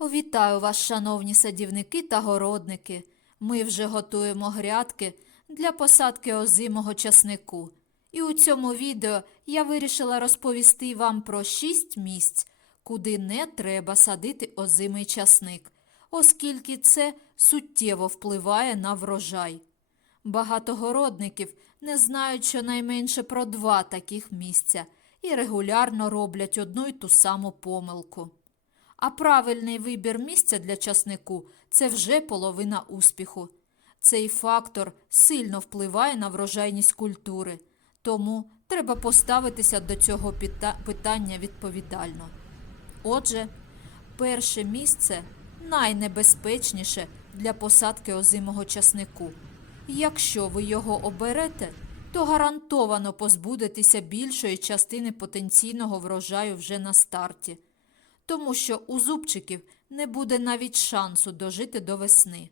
Вітаю вас, шановні садівники та городники. Ми вже готуємо грядки для посадки озимого часнику. І у цьому відео я вирішила розповісти вам про 6 місць, куди не треба садити озимий часник, оскільки це суттєво впливає на врожай. Багато городників не знають щонайменше про два таких місця і регулярно роблять одну й ту саму помилку. А правильний вибір місця для часнику це вже половина успіху. Цей фактор сильно впливає на врожайність культури, тому треба поставитися до цього питання відповідально. Отже, перше місце найнебезпечніше для посадки озимого часнику. Якщо ви його оберете, то гарантовано позбудетеся більшої частини потенційного врожаю вже на старті тому що у зубчиків не буде навіть шансу дожити до весни.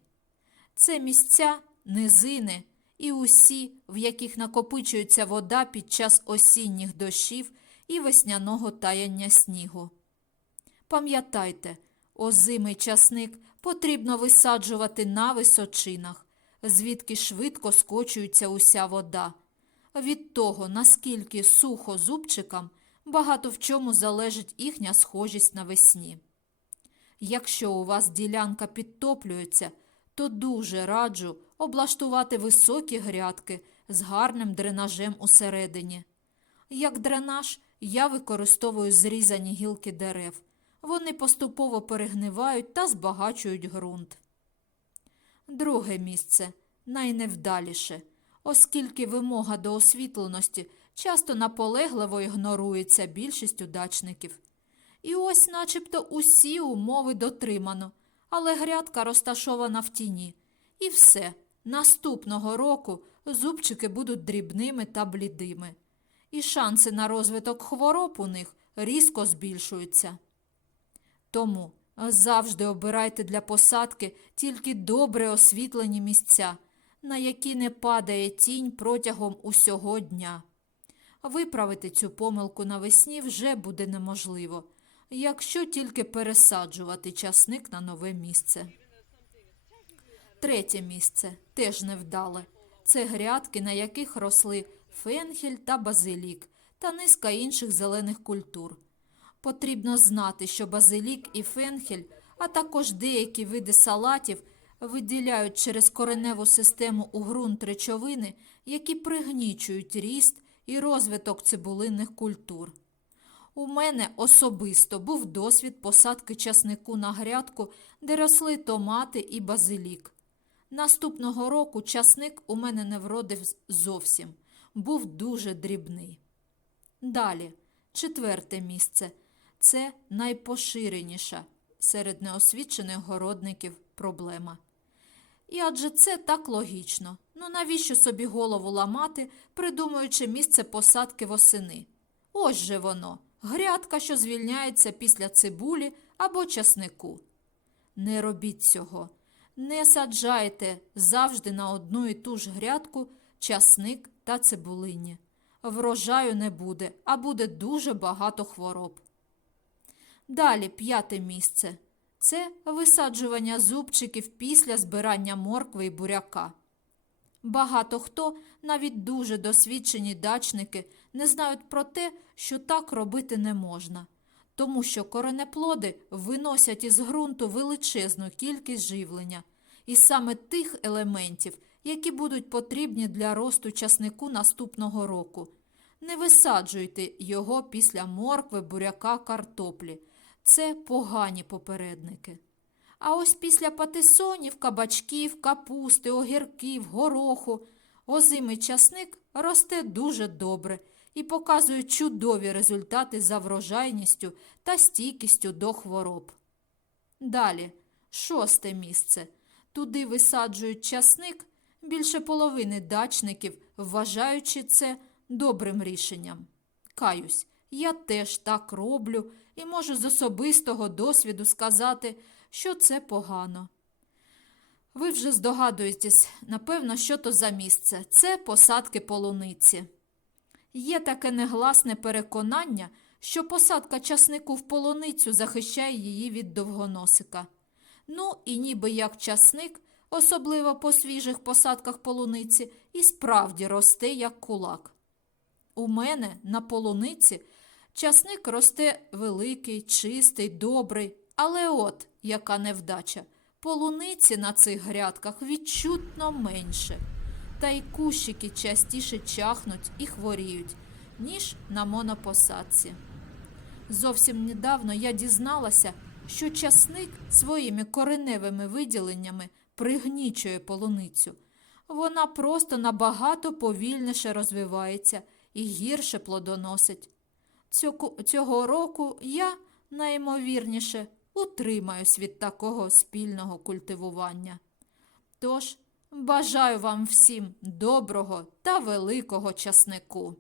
Це місця, низини і усі, в яких накопичується вода під час осінніх дощів і весняного таяння снігу. Пам'ятайте, озимий часник потрібно висаджувати на височинах, звідки швидко скочується уся вода. Від того, наскільки сухо зубчикам, багато в чому залежить їхня схожість навесні. Якщо у вас ділянка підтоплюється, то дуже раджу облаштувати високі грядки з гарним дренажем усередині. Як дренаж я використовую зрізані гілки дерев. Вони поступово перегнивають та збагачують ґрунт. Друге місце найневдаліше, оскільки вимога до освітленості часто наполегливо ігнорується більшістю дачників. І ось начебто усі умови дотримано, але грядка розташована в тіні. І все, наступного року зубчики будуть дрібними та блідими. І шанси на розвиток хвороб у них різко збільшуються. Тому завжди обирайте для посадки тільки добре освітлені місця, на які не падає тінь протягом усього дня. Виправити цю помилку навесні вже буде неможливо, якщо тільки пересаджувати часник на нове місце. Третє місце теж невдале. Це грядки, на яких росли фенхель та базилік та низка інших зелених культур. Потрібно знати, що базилік і фенхель, а також деякі види салатів виділяють через кореневу систему у ґрунт речовини, які пригнічують ріст і розвиток цибулинних культур. У мене особисто був досвід посадки часнику на грядку, де росли томати і базилік. Наступного року часник у мене не вродив зовсім, був дуже дрібний. Далі, четверте місце це найпоширеніша серед неосвічених городників проблема. І адже це так логічно. Ну навіщо собі голову ламати, придумуючи місце посадки восени? Ось же воно, грядка, що звільняється після цибулі або часнику. Не робіть цього. Не саджайте завжди на одну і ту ж грядку часник та цибулині. Врожаю не буде, а буде дуже багато хвороб. Далі п'яте місце це висаджування зубчиків після збирання моркви і буряка. Багато хто, навіть дуже досвідчені дачники, не знають про те, що так робити не можна, тому що коренеплоди виносять із ґрунту величезну кількість живлення, і саме тих елементів, які будуть потрібні для росту часнику наступного року. Не висаджуйте його після моркви, буряка, картоплі. Це погані попередники. А ось після патисонів, кабачків, капусти, огірків, гороху озимий часник росте дуже добре і показує чудові результати за врожайністю та стійкістю до хвороб. Далі, шосте місце. Туди висаджують часник більше половини дачників, вважаючи це добрим рішенням. Каюсь, я теж так роблю і можу з особистого досвіду сказати, що це погано. Ви вже здогадуєтесь, напевно, що то за місце. Це посадки полуниці. Є таке негласне переконання, що посадка часнику в полуницю захищає її від довгоносика. Ну і ніби як часник, особливо по свіжих посадках полуниці, і справді росте як кулак. У мене на полуниці часник росте великий, чистий, добрий, але от яка невдача. Полуниці на цих грядках відчутно менше, та й кущики частіше чахнуть і хворіють, ніж на монопосадці. Зовсім недавно я дізналася, що часник своїми кореневими виділеннями пригнічує полуницю. Вона просто набагато повільніше розвивається і гірше плодоносить. Цього, року я, наймовірніше утримаюсь від такого спільного культивування. Тож, бажаю вам всім доброго та великого часнику.